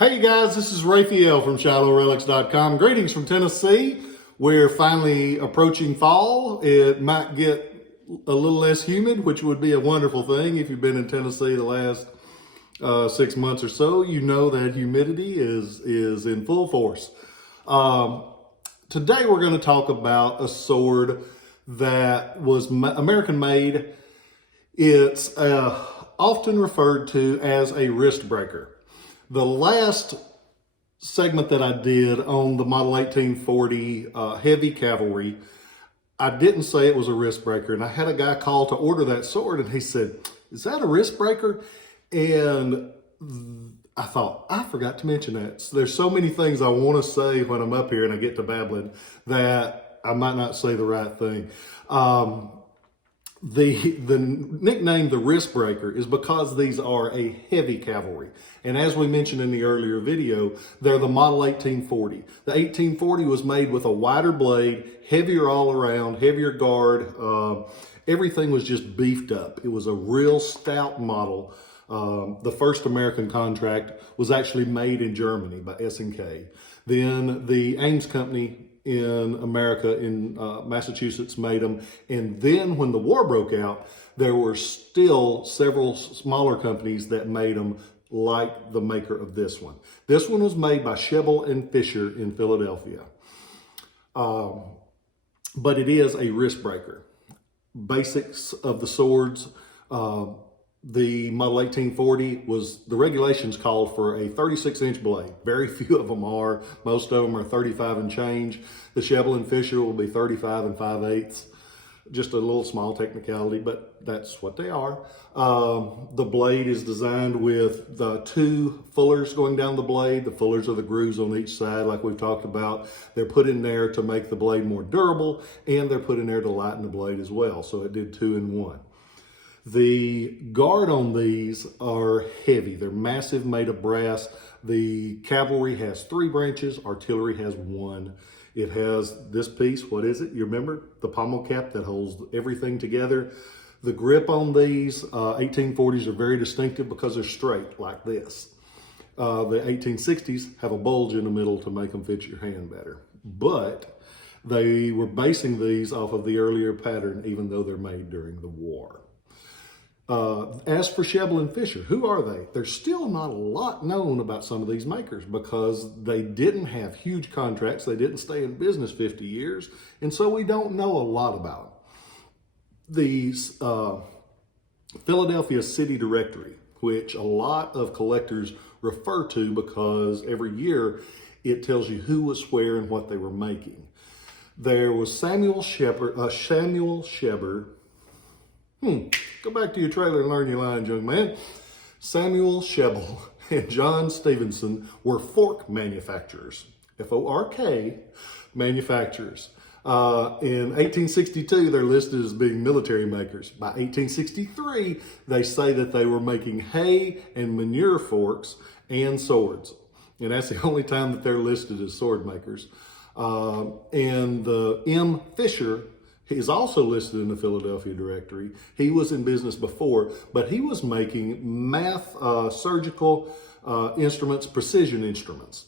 Hey guys, this is Rafael from Relics.com. Greetings from Tennessee. We're finally approaching fall. It might get a little less humid, which would be a wonderful thing. If you've been in Tennessee the last 6 months or so, you know that humidity is in full force. Today we're going to talk about a sword that was American made. It's often referred to as a wristbreaker. The last segment that I did on the Model 1840 Heavy Cavalry, I didn't say it was a wristbreaker, and I had a guy call to order that sword, and he said, "Is that a wristbreaker?" And I thought, I forgot to mention that. So there's so many things I want to say when I'm up here and I get to babbling that I might not say the right thing. The nickname the Wristbreaker is because these are a heavy cavalry. And as we mentioned in the earlier video, they're the Model 1840. The 1840 was made with a wider blade, heavier all around, heavier guard. Everything was just beefed up. It was a real stout model. The first American contract was actually made in Germany by S&K. Then the Ames Company in America, in Massachusetts, made them. And then when the war broke out, there were still several smaller companies that made them, like the maker of this one. This one was made by Sheble and Fisher in Philadelphia. But it is a wristbreaker. Basics of the swords. The Model 1840 was, the regulations called for a 36-inch blade. Very few of them are. Most of them are 35 and change. The Sheble and Fisher will be 35 and 5/8. Just a little small technicality, but that's what they are. The blade is designed with the two fullers going down the blade. The fullers are the grooves on each side, like we've talked about. They're put in there to make the blade more durable, and they're put in there to lighten the blade as well. So it did 2 in 1. The guard on these are heavy. They're massive, made of brass. The cavalry has 3 branches. Artillery has 1. It has this piece. What is it? You remember? The pommel cap that holds everything together. The grip on these 1840s are very distinctive because they're straight like this. The 1860s have a bulge in the middle to make them fit your hand better. But they were basing these off of the earlier pattern, even though they're made during the war. As for Sheble and Fisher, who are they? There's still not a lot known about some of these makers because they didn't have huge contracts. They didn't stay in business 50 years. And so we don't know a lot about them. These Philadelphia City Directory, which a lot of collectors refer to because every year it tells you who was where and what they were making. There was Samuel Sheber. Go back to your trailer and learn your lines, young man. Samuel Sheble and John Stevenson were fork manufacturers, F-O-R-K manufacturers. In 1862, they're listed as being military makers. By 1863, they say that they were making hay and manure forks and swords. And that's the only time that they're listed as sword makers. And the M. Fisher is also listed in the Philadelphia directory. He was in business before, but he was making surgical instruments, precision instruments.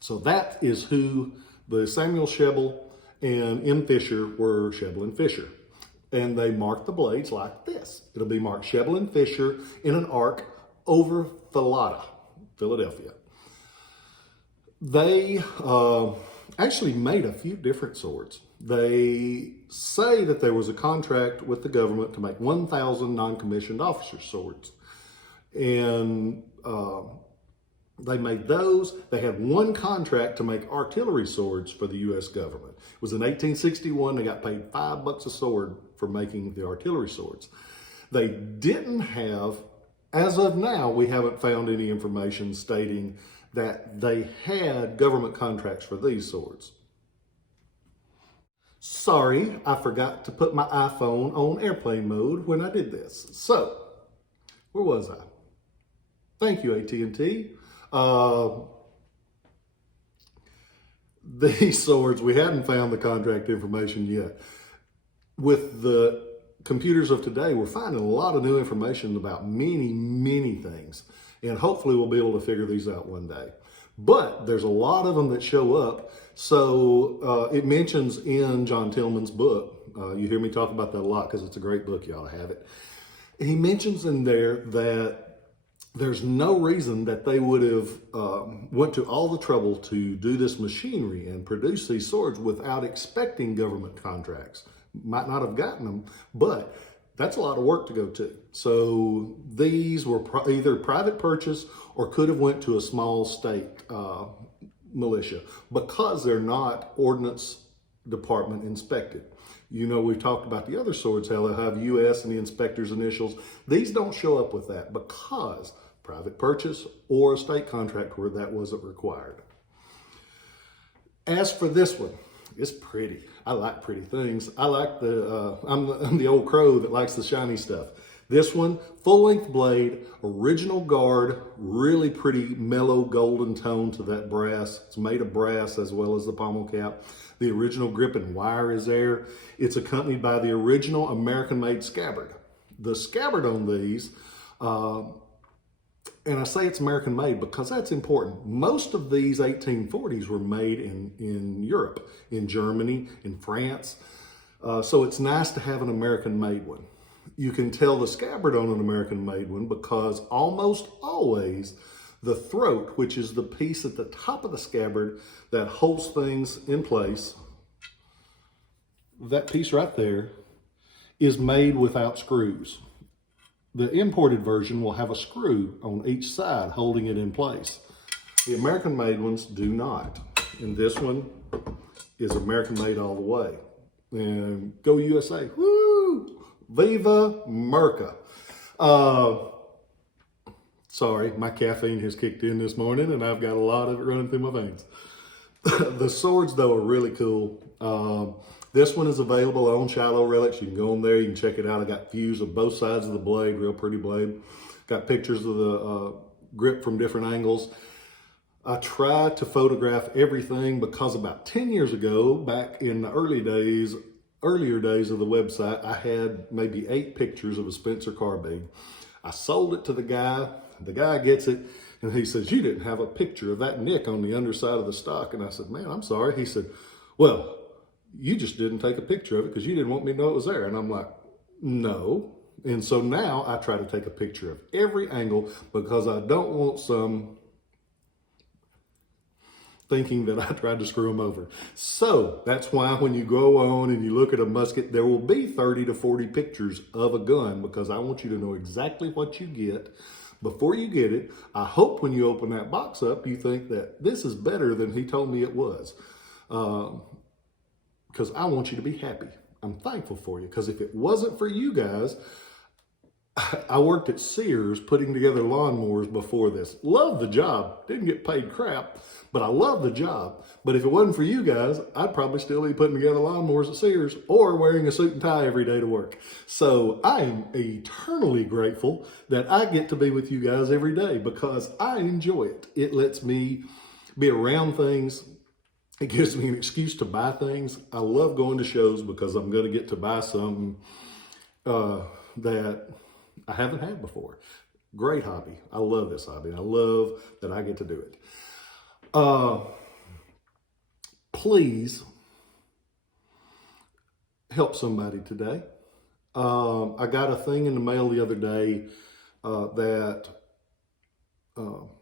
So that is who the Samuel Sheble and M. Fisher were, Sheble and Fisher. And they marked the blades like this. It'll be marked Sheble and Fisher in an arc over Philadelphia. They actually made a few different swords. They say that there was a contract with the government to make 1,000 non-commissioned officer swords. And they made those. They had one contract to make artillery swords for the U.S. government. It was in 1861. They got paid $5 a sword for making the artillery swords. They didn't have, as of now, we haven't found any information stating that they had government contracts for these swords. Sorry, I forgot to put my iPhone on airplane mode when I did this. So, where was I? Thank you, AT&T. These swords, we hadn't found the contract information yet. With the computers of today, we're finding a lot of new information about many, many things. And hopefully we'll be able to figure these out one day. But there's a lot of them that show up. So it mentions in John Tillman's book, you hear me talk about that a lot because it's a great book, you ought to have it. He mentions in there that there's no reason that they would have went to all the trouble to do this machinery and produce these swords without expecting government contracts. Might not have gotten them, but that's a lot of work to go to. So these were either private purchase or could have went to a small state militia because they're not Ordnance Department inspected. You know, we've talked about the other swords, how they have U.S. and the inspector's initials. These don't show up with that because private purchase or a state contract where that wasn't required. As for this one, it's pretty. I like pretty things. I like I'm the old crow that likes the shiny stuff. This one, full-length blade, original guard, really pretty mellow golden tone to that brass. It's made of brass as well as the pommel cap. The original grip and wire is there. It's accompanied by the original American-made scabbard. The scabbard on these, and I say it's American-made because that's important. Most of these 1840s were made in Europe, in Germany, in France. So it's nice to have an American-made one. You can tell the scabbard on an American-made one because almost always the throat, which is the piece at the top of the scabbard that holds things in place, that piece right there, is made without screws. The imported version will have a screw on each side holding it in place. The American-made ones do not. And this one is American-made all the way. And go USA, woo! Viva Merca. Sorry, my caffeine has kicked in this morning and I've got a lot of it running through my veins. The swords, though, are really cool. This one is available on Shiloh Relics. You can go on there, you can check it out. I got views of both sides of the blade, real pretty blade. Got pictures of the grip from different angles. I tried to photograph everything because about 10 years ago, back in the earlier days of the website, I had maybe 8 pictures of a Spencer carbine. I sold it to the guy gets it, and he says, "You didn't have a picture of that nick on the underside of the stock." And I said, "Man, I'm sorry." He said, "Well, you just didn't take a picture of it because you didn't want me to know it was there." And I'm like, "No." And so now I try to take a picture of every angle because I don't want some thinking that I tried to screw them over. So that's why when you go on and you look at a musket, there will be 30 to 40 pictures of a gun because I want you to know exactly what you get before you get it. I hope when you open that box up, you think that this is better than he told me it was. Because I want you to be happy. I'm thankful for you because if it wasn't for you guys, I worked at Sears putting together lawnmowers before this. Loved the job. Didn't get paid crap, but I loved the job. But if it wasn't for you guys, I'd probably still be putting together lawnmowers at Sears or wearing a suit and tie every day to work. So I am eternally grateful that I get to be with you guys every day because I enjoy it. It lets me be around things. It gives me an excuse to buy things. I love going to shows because I'm going to get to buy something that I haven't had before. Great hobby. I love this hobby. I love that I get to do it. Please help somebody today. I got a thing in the mail the other day that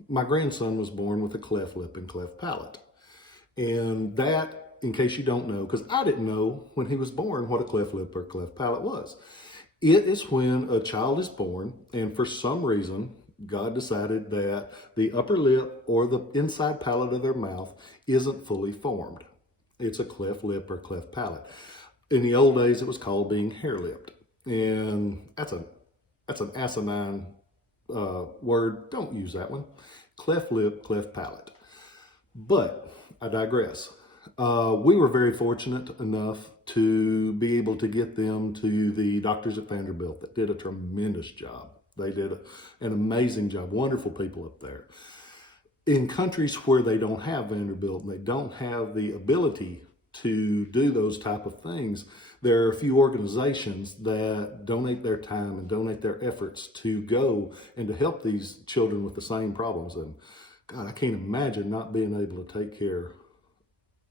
my grandson was born with a cleft lip and cleft palate. And that, in case you don't know, because I didn't know when he was born what a cleft lip or cleft palate was. It is when a child is born and for some reason, God decided that the upper lip or the inside palate of their mouth isn't fully formed. It's a cleft lip or cleft palate. In the old days, it was called being hair-lipped. And that's an asinine word. Don't use that one. Cleft lip, cleft palate. But I digress. We were very fortunate enough to be able to get them to the doctors at Vanderbilt that did a tremendous job. They did an amazing job. Wonderful people up there. In countries where they don't have Vanderbilt and they don't have the ability to do those type of things. There are a few organizations that donate their time and donate their efforts to go and to help these children with the same problems. And God, I can't imagine not being able to take care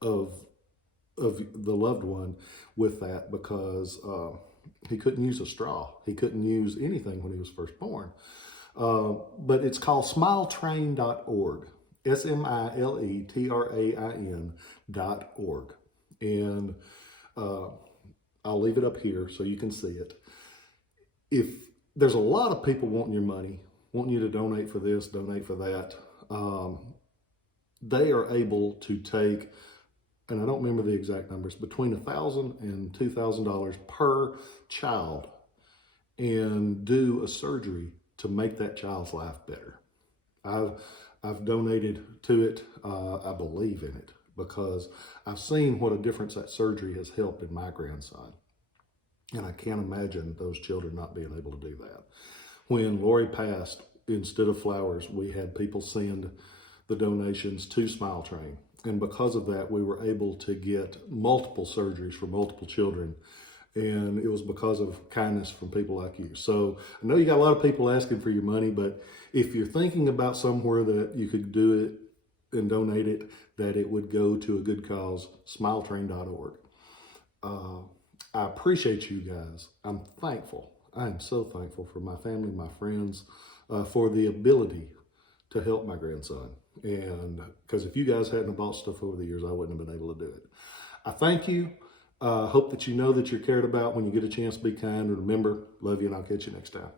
of the loved one with that, because he couldn't use a straw. He couldn't use anything when he was first born. But it's called smiletrain.org, SMILETRAIN.org. And I'll leave it up here so you can see it. If there's a lot of people wanting your money, wanting you to donate for this, donate for that, they are able to take, and I don't remember the exact numbers, between $1,000 and $2,000 per child, and do a surgery to make that child's life better. I've donated to it. I believe in it because I've seen what a difference that surgery has helped in my grandson. And I can't imagine those children not being able to do that. When Lori passed, instead of flowers, we had people send the donations to Smile Train. And because of that, we were able to get multiple surgeries for multiple children. And it was because of kindness from people like you. So I know you got a lot of people asking for your money, but if you're thinking about somewhere that you could do it and donate it, that it would go to a good cause, smiletrain.org. I appreciate you guys. I'm thankful. I am so thankful for my family, my friends, for the ability to help my grandson. And because if you guys hadn't bought stuff over the years, I wouldn't have been able to do it. I thank you. Hope that you know that you're cared about. When you get a chance, be kind. And remember, love you, and I'll catch you next time.